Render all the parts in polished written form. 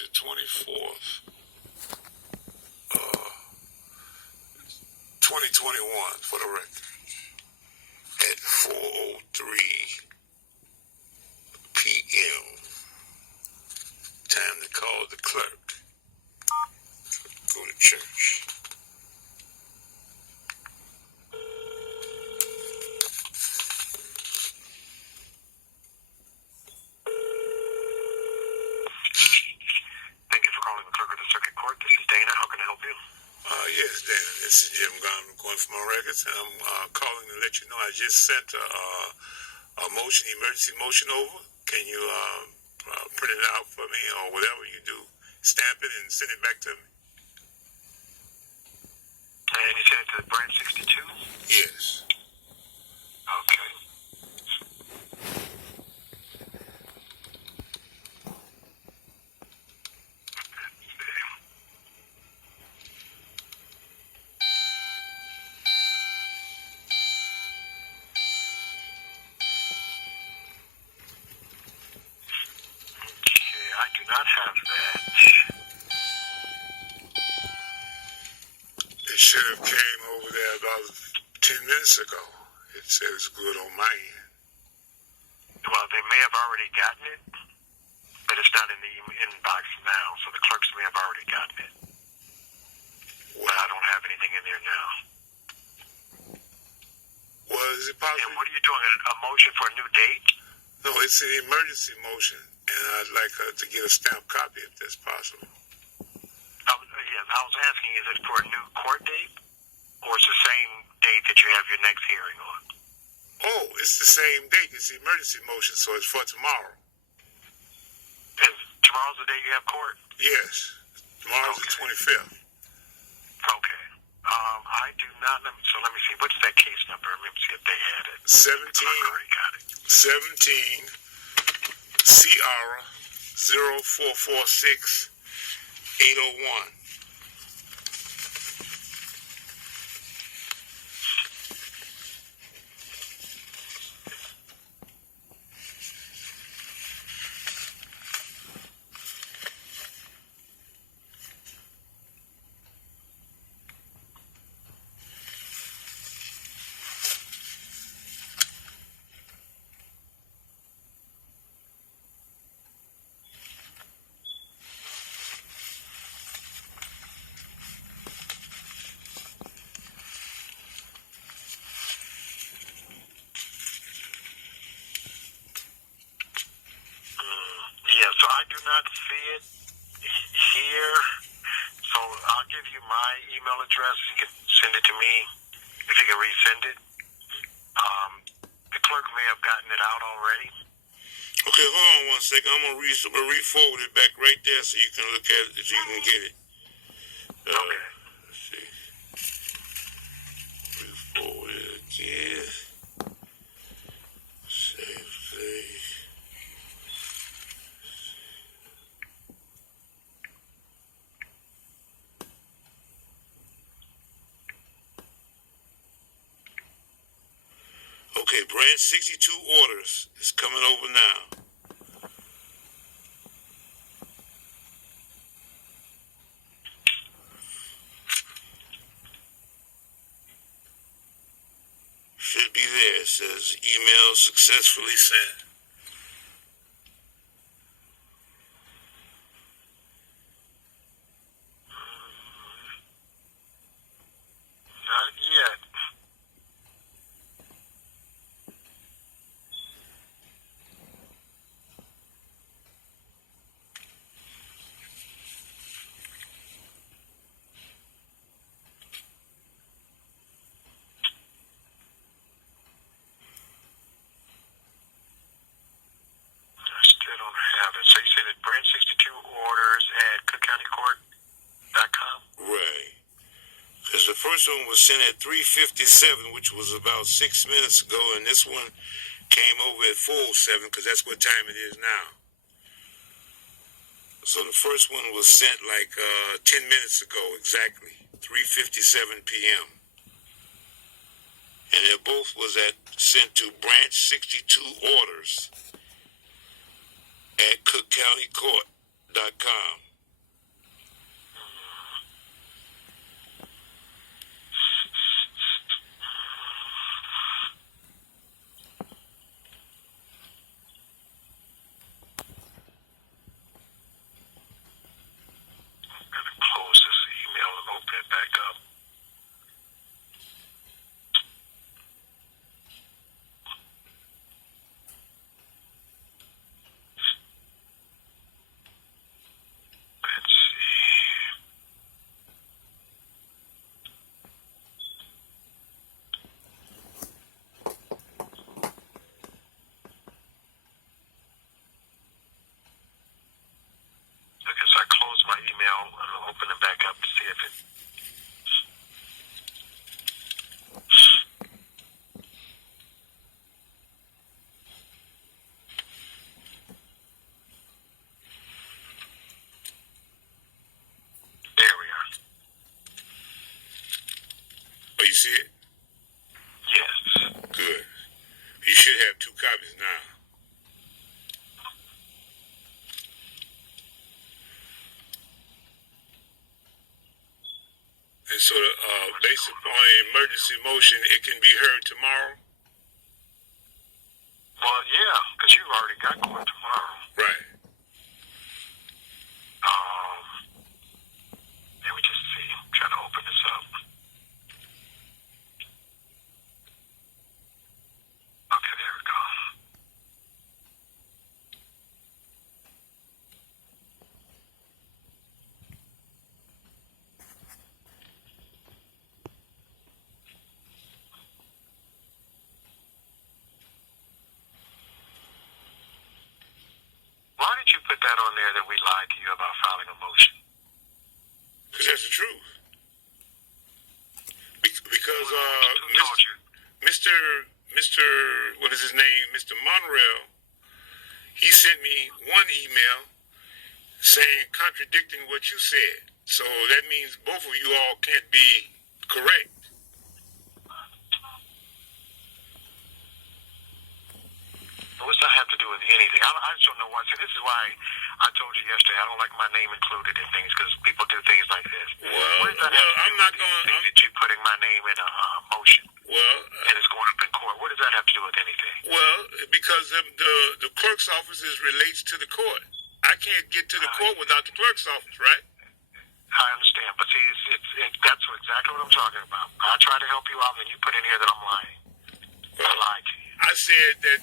the 24th, 2021, for the record, at 4:03 p.m. Time to call the clerk. Go to church. Thank you for calling the clerk of the circuit court. This is Dana. How can I help you? Yes, Dana. This is Jim Garner going for my records, and I'm calling to let you know I just sent a motion, emergency motion over. Can you print it out for me, or whatever you do, stamp it and send it back to me? And you sent it to the branch 62? Yes. Okay. I do not have that. It should have came over there about 10 minutes ago. It says good on my end. Well, they may have already gotten it, but it's not in the inbox now, so the clerks may have already gotten it. But I don't have anything in there now. Well, is it possible? And what are you doing? A motion for a new date? No, it's an emergency motion, and I'd like to get a stamped copy if that's possible. I was asking, is it for a new court date, or is it the same date that you have your next hearing on? Oh, it's the same date. It's the emergency motion, so it's for tomorrow. And tomorrow's the day you have court? Yes. Tomorrow's the 25th. Okay. I do not. Let me see. What's that case number? Let me see if they had it. 17 Sierra 0446 801. Yeah, so I do not see it here. So I'll give you my email address. You can send it to me if you can resend it. The clerk may have gotten it out already. Okay, hold on one second. I'm gonna re-forward it back right there so you can look at it, so you can get it. Okay. Let's see. Re-forward it again. Save. Okay, branch 62 orders is coming over now. Should be there. It says email successfully sent. Not yet. So you say that branch 62 orders at cookcountycourt.com? Right. Because the first one was sent at 3:57, which was about 6 minutes ago, and this one came over at 4:07, because that's what time it is now. So the first one was sent like 10 minutes ago exactly, 3:57 p.m. And it both was sent to branch 62 orders at cookcountycourt.com. see it? Yes. Good. You should have 2 copies now. And so, based upon an emergency motion, it can be heard tomorrow? Well, yeah, because you've already got court tomorrow. Right. Let me just see. I'm trying to open this up. Okay, there we go. Why did you put that on there that we lied to you about filing a motion? Because that's the truth. Because Who told you? Mr. What is his name? Mr. Monreal, he sent me one email saying contradicting what you said. So that means both of you all can't be correct. What's that have to do with anything? I just don't know why. See, this is why I told you yesterday I don't like my name included in things because people do things like this. Well, I'm not going to... That you putting my name in a motion. Well... and it's going up in court. What does that have to do with anything? Well, because the clerk's office relates to the court. I can't get to the court without the clerk's office, right? I understand, but see, that's exactly what I'm talking about. I try to help you out, and you put in here that I'm lying. Well, I lied to you. I said that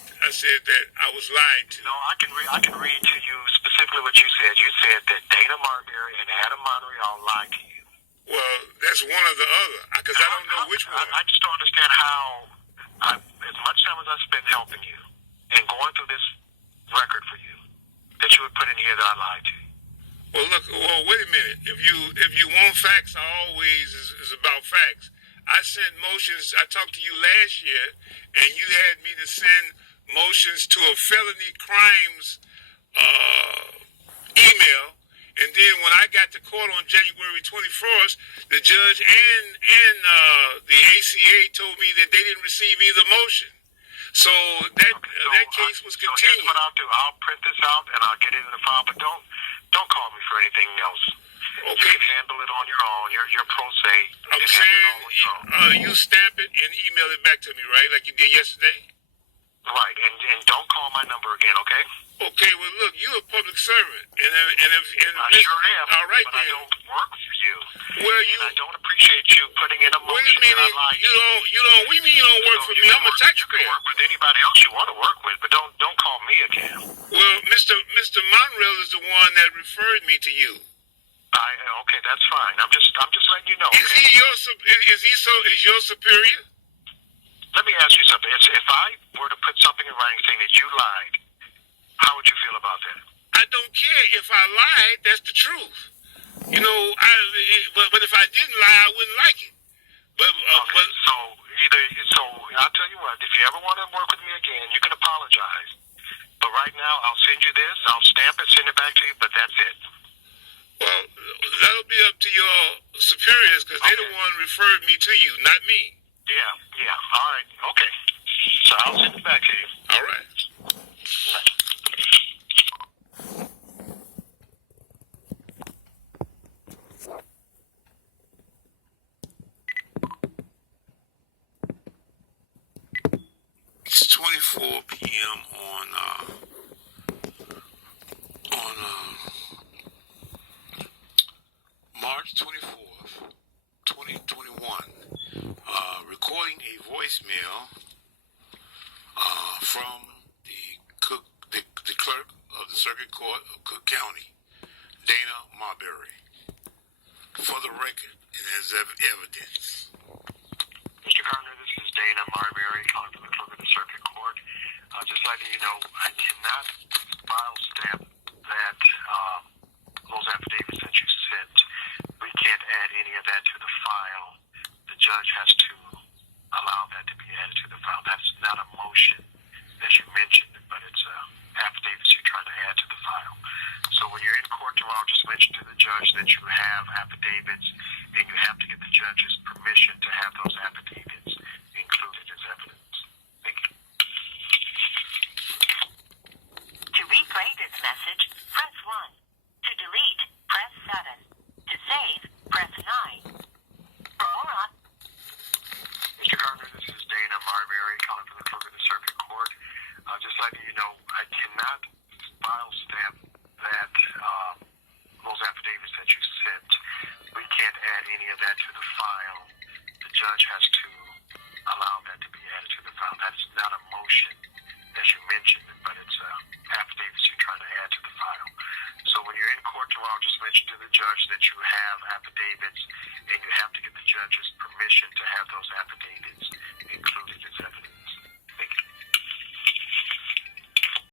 I was lied to. No, I can read to you specifically what you said. You said that Dana Marberry and Adam Monreal lied to you. Well, that's one or the other, because I don't know which one. I just don't understand how, as much time as I spent helping you and going through this record for you, that you would put in here that I lied to you. Well, look. Well, wait a minute. If you want facts, I always is about facts. I sent motions. I talked to you last year, and you had me to send motions to a felony crimes email. And then when I got to court on January 21st, the judge and the ACA told me that they didn't receive either motion. So that case was continued. So here's what I'll do. I'll print this out and I'll get it in the file. But don't call me for anything else. Okay. You can handle it on your own. You're pro se. I'm saying you stamp it and email it back to me, right? Like you did yesterday? Right. And don't call my number again, okay? Okay, well, look, you're a public servant. And I sure am. All right, but then. I don't work for you. Well, and I don't appreciate you putting in a motion. Wait a minute. What do you mean you don't work for me? I'm a taxpayer. You can work with anybody else you want to work with, but don't call me again. Well, Mr. Monreal is the one that referred me to you. Okay, that's fine. I'm just letting you know. Is he your superior? Let me ask you something. If I were to put something in writing saying that you lied, how would you feel about that? I don't care if I lied. That's the truth. You know, but if I didn't lie, I wouldn't like it. But so I'll tell you what. If you ever want to work with me again, you can apologize. But right now, I'll send you this. I'll stamp it, send it back to you. But that's it. Well, that'll be up to your superiors because they're the one referred me to you, not me. Yeah. All right. Okay. So I'll send it back to you. All right. It's 24 p.m. on March 24th, 2021. Recording a voicemail from the clerk of the Circuit Court of Cook County, Dana Marberry, for the record and as evidence. Mr. Garner, this is Dana Marberry calling from the clerk of the Circuit Court. Just letting you know, I cannot file stamp that those affidavits that you sent. We can't add any of that to the file. The judge has to allow that to be added to the file. That's not a motion, as you mentioned, but it's affidavits you're trying to add to the file. So when you're in court tomorrow, just mention to the judge that you have affidavits, and you have to get the judge's permission to have those affidavits as to allow that to be added to the file. That's not a motion, as you mentioned, but it's affidavits you're trying to add to the file. So when you're in court tomorrow, just mention to the judge that you have affidavits, and you have to get the judge's permission to have those affidavits